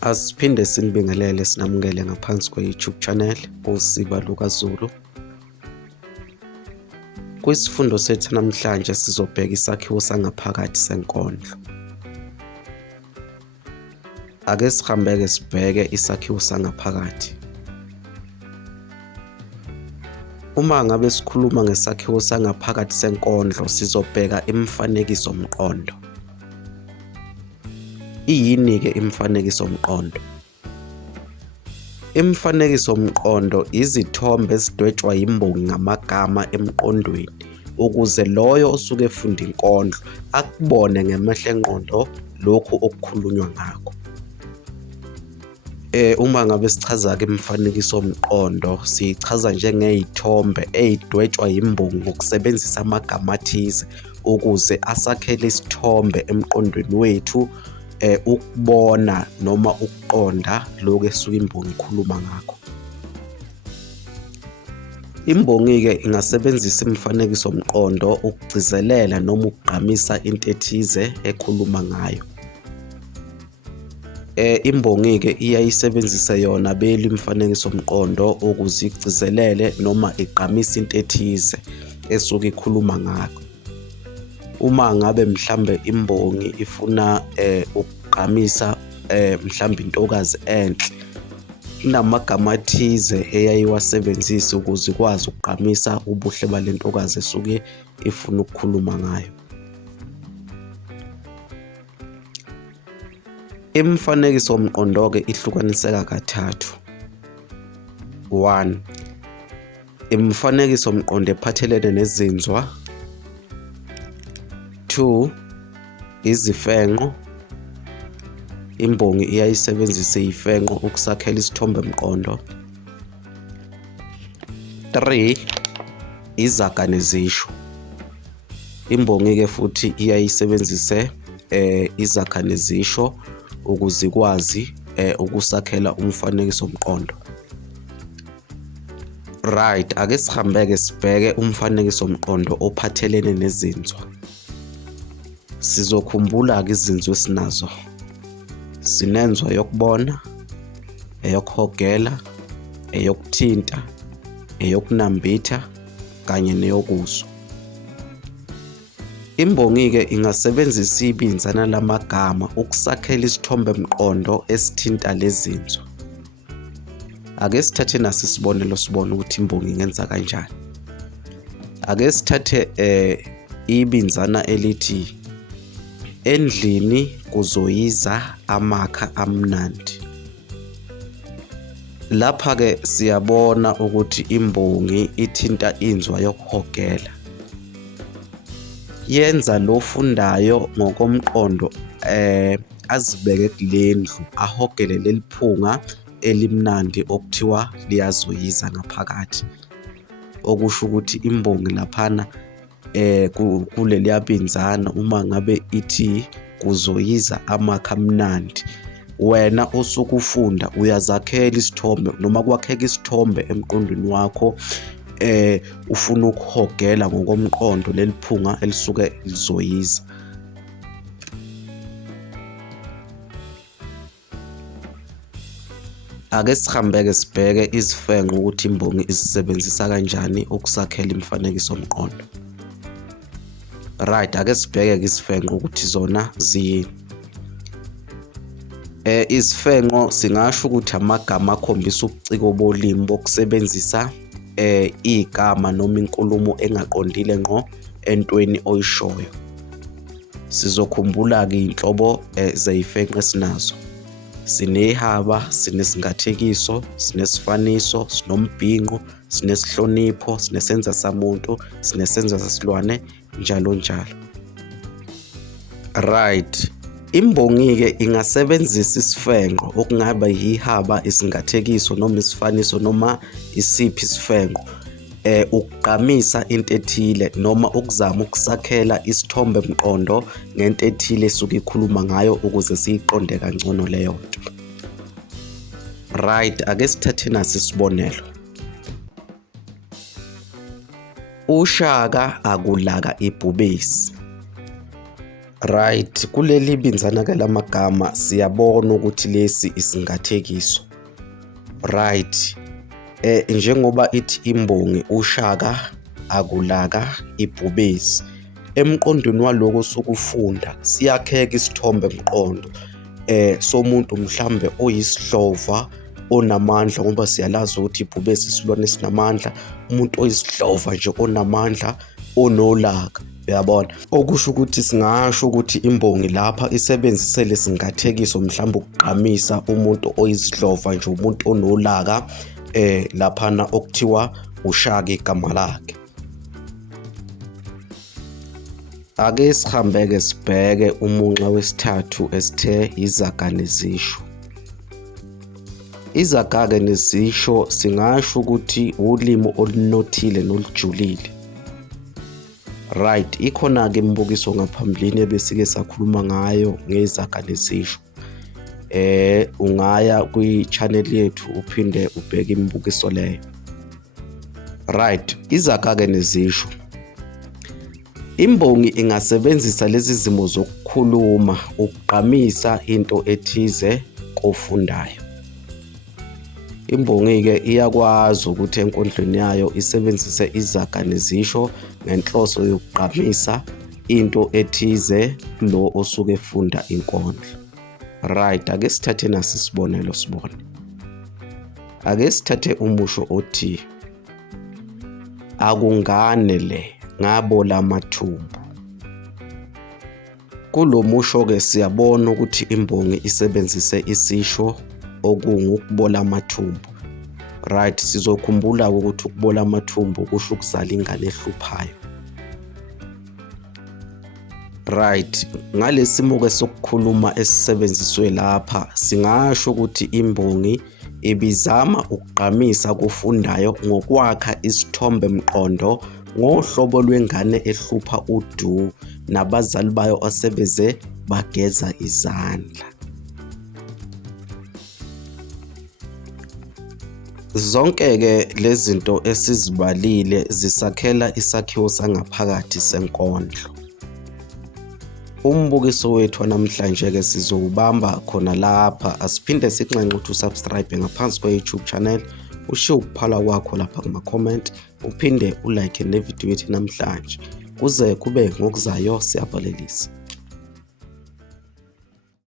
Asiphinde sinibingelele sinamukele ngaphansi kwe-YouTube channel uSiba lukaZulu. Kwisifundo sethu namhlanje sizobheka isakhiwo sangaphakathi senkondlo. Ake sihambeke sibheke isakhiwo sangaphakathi. Uma ngabe sikhuluma ngesakhiwo sangaphakathi senkondlo, sizobheka imifanekiso mqondo. Iyini-ke imifanekiso mqondo? Imifanekiso mqondo izithombe ezidwetshwa yimbongi ngamagama emqondweni ukuze loyo osuke efunda inkondlo akubone ngemehlo engqondo lokhu okukhulunywa ngakho. Uma ngabe sichaza-ke imifanekiso mqondo, siyichaza njengey'thombe ey'dwetshwa yimbongi ngokusebenzisa amagama athize ukuze asakhele isithombe emqondweni wethu, ukubona noma ukuqonda lokho esuke imbongi ikhuluma ngakho. Imbongi-ke ingasebenzisa imifanekiso mqondo ukugcizelela noma ukugqamisa into ethize ekhuluma ngayo. Imbongi-ke iyayisebenzise yona beli imifanekiso mqondo ukuze igcizelele noma igqamise into ethize esuke ikhuluma ngakho. Uma ngabe mhlambe imbongi ifuna ukugqamisa mhlambe intokazi enhle, inamagama athize eyayiwasebenzisa ukuze ikwazi ukugqamisa ubuhle bale ntokazi esuke ifuna ukukhuluma ngayo. Imifanekiso mqondo-ke ihlukaniseka kathathu. 1. Imifanekiso mqondo ephathelene nezinzwa. 2. Izifenqo. Imbongi iyayisebenzisa iy'fenqo ukusakhela isithombe mqondo. 3. Izaga nezisho. Imbongi-ke futhi iyayisebenzise izaga nezisho ukuze ikwazi ukusakhela umfanekiso mqondo. Right, ake sihambeke sibheke umfanekiso mqondo ophathelene nezinzwa. Sizokhumbula-ke izinzwa esinazo. Sinenzwa yokubona, eyokuhogela, eyokuthinta, eyokunambitha kanye neyokuzwa. Imbongi-ke ingasebenzisa ibinzana lamagama ukusakhela isithombe mqondo esithinta lezinzwa. Ake sithathe naso isibonelo sibone ukuthi imbongi ingenza kanjani. Ake sithathe ibinzana elithi endlini kuzoyiza amakha amnandi. Lapha-ke siyabona ukuthi imbongi ithinta inzwa yokuhogela. Yenza lo fundayo ngokomqondo azibeke kule ndlu, ahogele leli phunga elimnandi okuthiwa liyazoyiza ngaphakathi. Okusho ukuthi imbongi laphana kuleliya binzana uma ngabe ithi kuzoyiza amakha amnandi, wena osuke ufunda uyazakhela isithombe noma kwakheka isithombe emqondweni wakho, ufuna ukuhogela ngokomqondo leli phunga elisuke lizoyiza. Ake sihambeke sibheke izifenqo ukuthi imbongi izisebenzisa kanjani ukusakhela imifanekiso mqondo. Right, ake sibheke izifenqo ukuthi zona ziyini. Izifenqo singasho ukuthi amagama akhombisa ubuciko bolimi bokusebenzisa igama noma inkulumo engaqondile ngqo entweni oyishoyo. Sizokhumbula-ke iy'nhlobo zey'fenqo esinazo. Sinehaba, sinesingathekiso, sinesifaniso, sinombhinqo, sinesihlonipho, sinesenza samuntu, sinesenza sasilwane, njalo njalo. Right, imbongi-ke ingasebenzisa isifenqo okungaba yihaba, isingathekiso noma isifaniso noma isiphi isifenqo ukugqamisa into ethile noma ukuzama ukusakhela isithombe mqondo ngento ethile esuke ikhuluma ngayo ukuze siyiqonde kangcono leyo nto. Right, ake sithathe naso isibonelo. UShaka akulaka ibhubesi. Right, kuleli binzana-ke lamagama siyabona ukuthi lesi isingathekiso. Right. Njengoba ithi imbongi ushaka akulaka ibhubesi. Emqondweni waloko sokufunda siyakheka isithombe mqondo somuntu mhlambe oyisidlova onamandla, ngoba siyalazi ukuthi ibhubesi isilwane esinamandla. Umuntu oyisidlova nje onamandla onolaka, uyabona. Okusho ukuthi singasho ukuthi imbongi lapha isebenzise lesingathekiso mhlawumbe ukugqamisa umuntu oyisidlova nje, umuntu onolaka laphana okuthiwa ushaka igama lakhe. Ake sihambeke sibheke umunxa wesithathu esithe izaga nezisho. Izaga-ke nezisho singasho ukuthi ulimi olunothile nolujulile. Right, ikhona-ke imibukiso ngaphambilini ebesike sakhuluma ngayo ngezaga nezisho. Ungaya kwi-channel yethu uphinde ubheke imibukiso leyo. Right, izaga-ke nezisho. Imbongi ingasebenzisa lezi zimo zokukhuluma ukugqamisa into ethize kofundayo. Imbongi-ke iyakwazi ukuthi enkondlweni yayo isebenzise izaga nezisho ngenhloso yokugqamisa into ethize lo osuke efunda inkondlo. Right, ake sithathe nasi isibonelo sibone. Ake sithathe umusho othi akungane le ngabola amathumbu. Kulo musho-ke siyabona ukuthi imbongi isebenzise isisho okungukubola amathumbu. Right, sizokhumbula ukuthi ukubola amathumbu kusho ukuzala ingane ehluphayo. Right, ngalesimo-ke sokukhuluma esisebenziswe lapha singasho ukuthi imbongi ibizama ukugqamisa kufundayo ngokwakha isithombe mqondo ngohlobo lwengane ehlupha udu nabazali bayo asebeze bageza izandla. Zonke-ke lezi zinto esizibalile zisakhela isakhiwo sangaphakathi senkondlo. Umbukiso wethu namhlanje-ke sizowubamba khona lapha. Asiphinde sikunxenxe ukuthi usubscribe ngaphansi kwe-YouTube channel, ushiye ukuphala kwakho lapha kuma-comment, uphinde ulike nevidiyo yethu namhlanje. Kuze kube ngokuzayo, siyabalelisa.